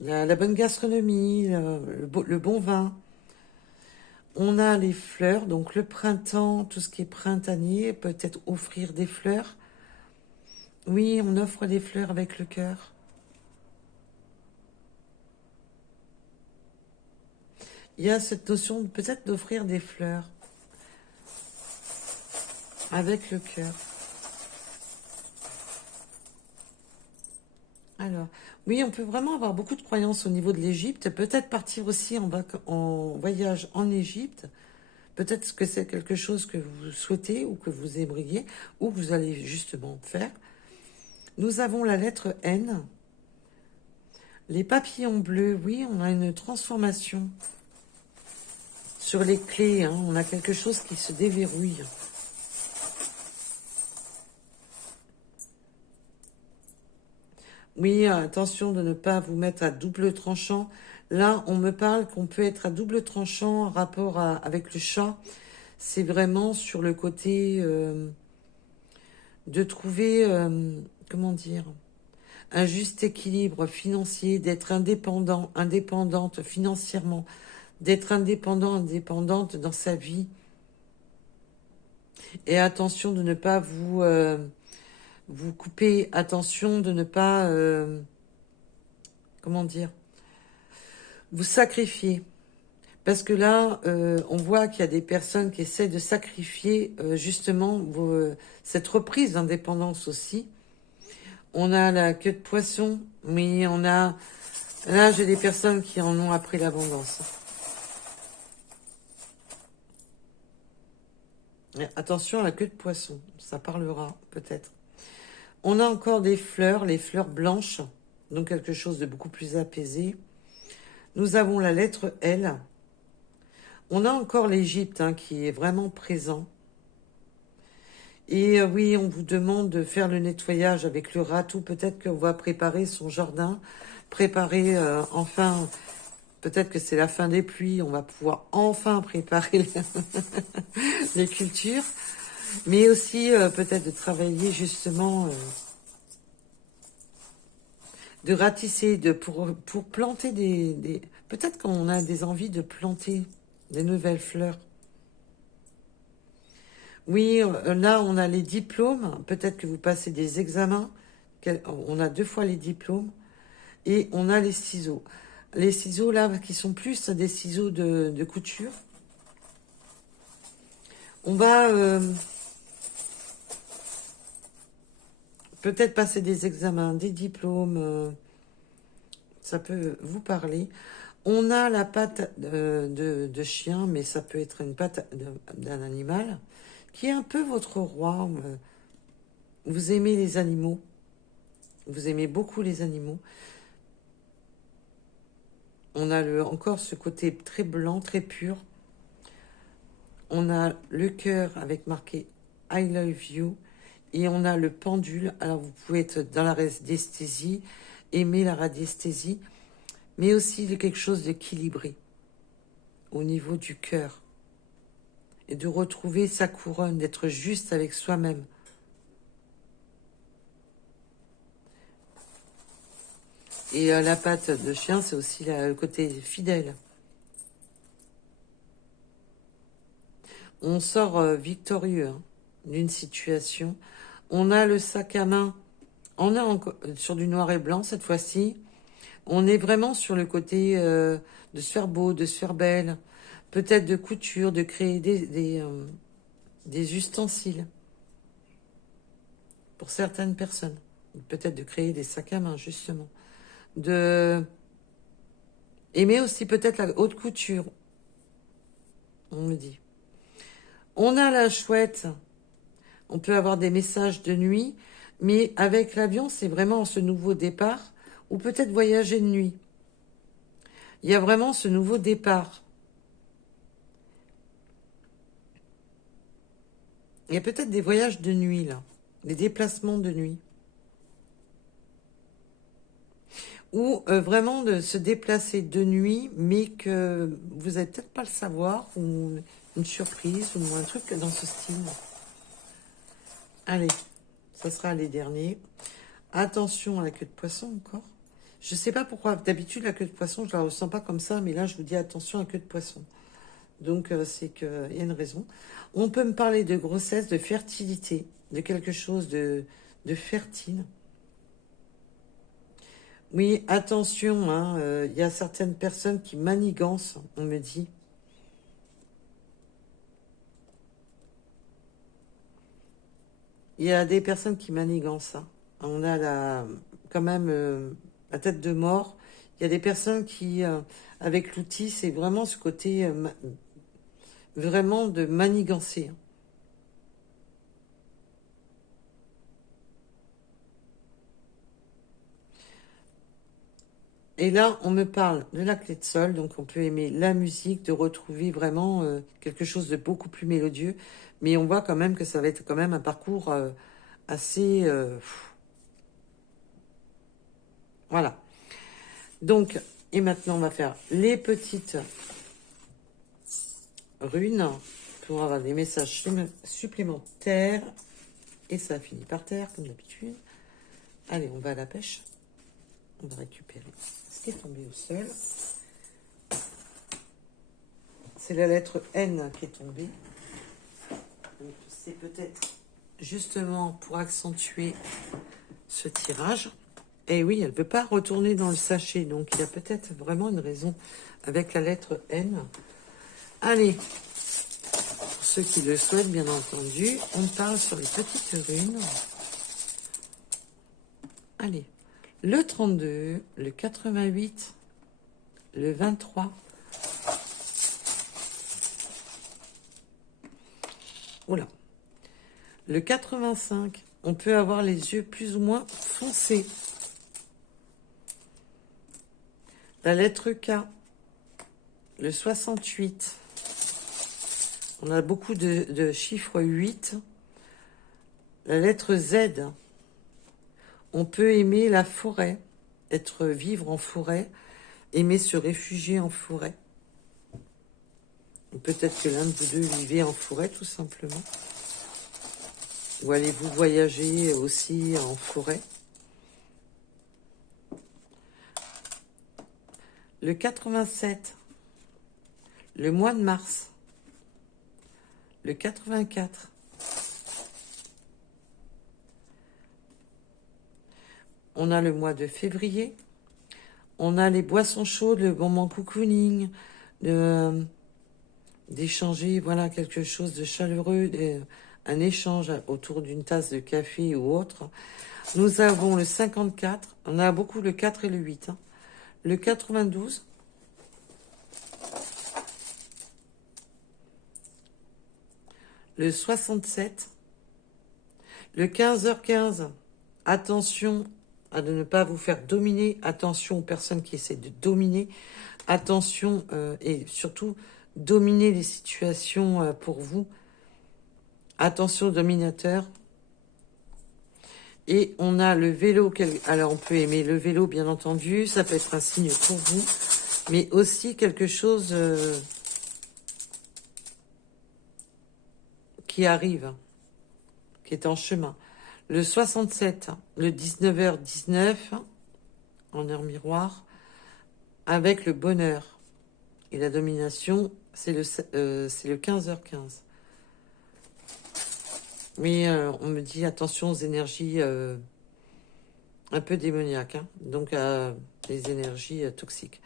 la bonne gastronomie, le bon vin. On a les fleurs, donc le printemps, tout ce qui est printanier, peut-être offrir des fleurs. Oui, on offre des fleurs avec le cœur. Il y a cette notion peut-être d'offrir des fleurs avec le cœur. Alors, oui, on peut vraiment avoir beaucoup de croyances au niveau de l'Égypte. Peut-être partir aussi en voyage en Égypte. Peut-être que c'est quelque chose que vous souhaitez ou que vous aimeriez ou que vous allez justement faire. Nous avons la lettre N. Les papillons bleus, oui, on a une transformation sur les clés. Hein, on a quelque chose qui se déverrouille. Oui, attention de ne pas vous mettre à double tranchant. Là, on me parle qu'on peut être à double tranchant en rapport avec le chat. C'est vraiment sur le côté de trouver, comment dire, un juste équilibre financier, d'être indépendant, indépendante financièrement, d'être indépendant, indépendante dans sa vie. Et attention de ne pas vous couper, attention de ne pas, comment dire, vous sacrifier. Parce que là, on voit qu'il y a des personnes qui essaient de sacrifier justement cette reprise d'indépendance aussi. On a la queue de poisson, mais on a... Là, j'ai des personnes qui en ont appris l'abondance. Attention à la queue de poisson, ça parlera peut-être. On a encore des fleurs, les fleurs blanches, donc quelque chose de beaucoup plus apaisé. Nous avons la lettre L. On a encore l'Égypte hein, qui est vraiment présent. Et oui, on vous demande de faire le nettoyage avec le ratou. Peut-être qu'on va préparer son jardin, préparer enfin, peut-être que c'est la fin des pluies, on va pouvoir enfin préparer les cultures. Mais aussi peut-être de travailler justement, de ratisser, pour planter des... Peut-être qu'on a des envies de planter des nouvelles fleurs. Oui, là, on a les diplômes. Peut-être que vous passez des examens. On a 2 fois les diplômes. Et on a les ciseaux. Les ciseaux, là, qui sont plus des ciseaux de couture. On va peut-être passer des examens, des diplômes. Ça peut vous parler. On a la patte de chien, mais ça peut être une patte d'un animal, qui est un peu votre roi. Vous aimez les animaux. Vous aimez beaucoup les animaux. On a encore ce côté très blanc, très pur. On a le cœur avec marqué I love you. Et on a le pendule. Alors vous pouvez être dans la radiesthésie, aimer la radiesthésie, mais aussi de quelque chose d'équilibré au niveau du cœur. Et de retrouver sa couronne, d'être juste avec soi-même. Et la patte de chien, c'est aussi le côté fidèle. On sort victorieux d'une situation. On a le sac à main. On est sur du noir et blanc cette fois-ci. On est vraiment sur le côté de se faire beau, de se faire belle. Peut-être de couture, de créer des ustensiles. Pour certaines personnes. Peut-être de créer des sacs à main, justement. Aimer aussi peut-être la haute couture. On me dit. On a la chouette. On peut avoir des messages de nuit. Mais avec l'avion, c'est vraiment ce nouveau départ. Ou peut-être voyager de nuit. Il y a vraiment ce nouveau départ. Il y a peut-être des voyages de nuit, là. Des déplacements de nuit. Ou vraiment de se déplacer de nuit, mais que vous n'allez peut-être pas le savoir, ou une surprise, ou un truc dans ce style. Allez, ça sera les derniers. Attention à la queue de poisson encore. Je ne sais pas pourquoi, d'habitude la queue de poisson, je la ressens pas comme ça, mais là je vous dis attention à la queue de poisson. Donc c'est qu'il y a une raison. On peut me parler de grossesse, de fertilité, de quelque chose de fertile. Oui, attention, hein, y a certaines personnes qui manigancent, on me dit. Il y a des personnes qui manigancent. Hein. On a quand même la tête de mort. Il y a des personnes qui, avec l'outil, c'est vraiment ce côté vraiment de manigancer. Et là, on me parle de la clé de sol, donc on peut aimer la musique, de retrouver vraiment quelque chose de beaucoup plus mélodieux. Mais on voit quand même que ça va être quand même un parcours assez... voilà. Donc, et maintenant, on va faire les petites runes pour avoir des messages supplémentaires. Et ça finit par terre, comme d'habitude. Allez, on va à la pêche. On va récupérer ce qui est tombé au sol. C'est la lettre N qui est tombée. Donc, c'est peut-être justement pour accentuer ce tirage. Et oui, elle ne veut pas retourner dans le sachet. Donc, il y a peut-être vraiment une raison avec la lettre N. Allez, pour ceux qui le souhaitent, bien entendu, on parle sur les petites runes. Allez, le 32, le 88, le 23. Oula. Le 85, on peut avoir les yeux plus ou moins foncés. La lettre K, le 68. On a beaucoup de chiffres 8. La lettre Z. On peut aimer la forêt, vivre en forêt, aimer se réfugier en forêt. Peut-être que l'un de vous deux vivez en forêt, tout simplement. Ou allez-vous voyager aussi en forêt? Le 87, le mois de mars, le 84. On a le mois de février. On a les boissons chaudes, le moment cocooning, d'échanger, voilà, quelque chose de chaleureux, un échange autour d'une tasse de café ou autre. Nous avons le 54, on a beaucoup le 4 et le 8. Hein. Le 92, le 67, le 15h15, attention à ne pas vous faire dominer, attention aux personnes qui essaient de dominer, attention et surtout dominer les situations pour vous, attention aux dominateurs. Et on a le vélo, alors on peut aimer le vélo bien entendu, ça peut être un signe pour vous, mais aussi quelque chose qui arrive, qui est en chemin. Le 67, le 19h19, en heure miroir, avec le bonheur. Et la domination, c'est le 15h15. Mais on me dit attention aux énergies un peu démoniaques, hein, donc les énergies toxiques.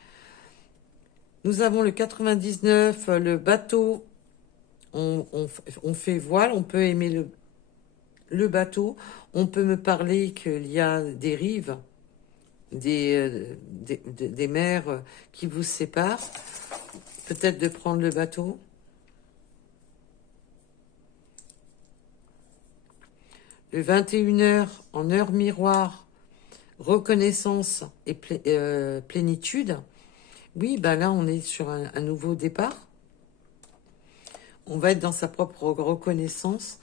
Nous avons le 99, le bateau. On fait voile, on peut aimer le bateau. On peut me parler qu'il y a des rives, des mers qui vous séparent. Peut-être de prendre le bateau. Le 21h, en heure miroir, reconnaissance et plénitude. Oui, ben là, on est sur un nouveau départ. On va être dans sa propre reconnaissance.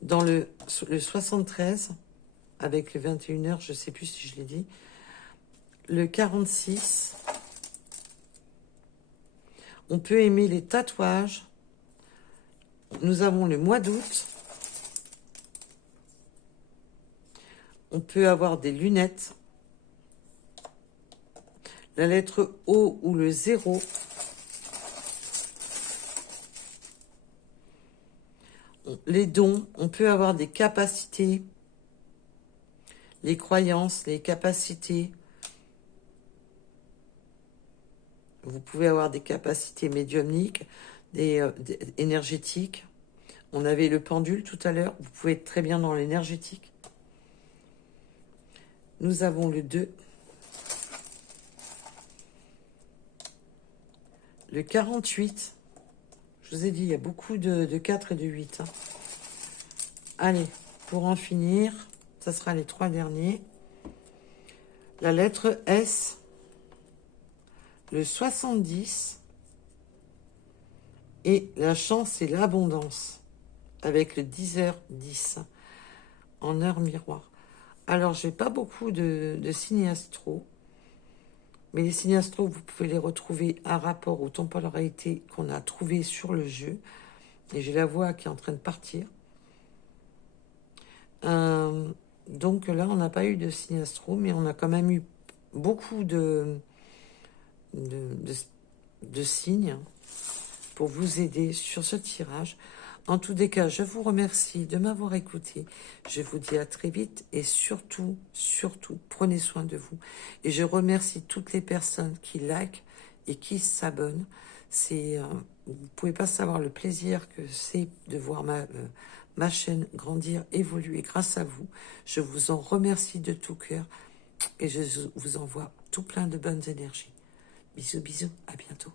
Dans le 73, avec le 21h, je ne sais plus si je l'ai dit. Le 46, on peut aimer les tatouages. Nous avons le mois d'août. On peut avoir des lunettes. La lettre O ou le 0. Les dons, on peut avoir des capacités. Les croyances, les capacités. Vous pouvez avoir des capacités médiumniques, énergétiques. On avait le pendule tout à l'heure. Vous pouvez être très bien dans l'énergétique. Nous avons le 2. Le 48. Je vous ai dit, il y a beaucoup de 4 et de 8. Hein. Allez, pour en finir, ça sera les 3 derniers. La lettre S. Le 70. Et la chance et l'abondance. Avec le 10h10. En heure miroir. Alors, j'ai pas beaucoup de signes astro, mais les signes astro, vous pouvez les retrouver à rapport aux temporalités qu'on a trouvées sur le jeu. Et j'ai la voix qui est en train de partir. Donc là, on n'a pas eu de signes astro, mais on a quand même eu beaucoup de signes pour vous aider sur ce tirage. En tous les cas, je vous remercie de m'avoir écouté. Je vous dis à très vite et surtout, prenez soin de vous. Et je remercie toutes les personnes qui likent et qui s'abonnent. Vous ne pouvez pas savoir le plaisir que c'est de voir ma chaîne grandir, évoluer grâce à vous. Je vous en remercie de tout cœur et je vous envoie tout plein de bonnes énergies. Bisous, bisous, à bientôt.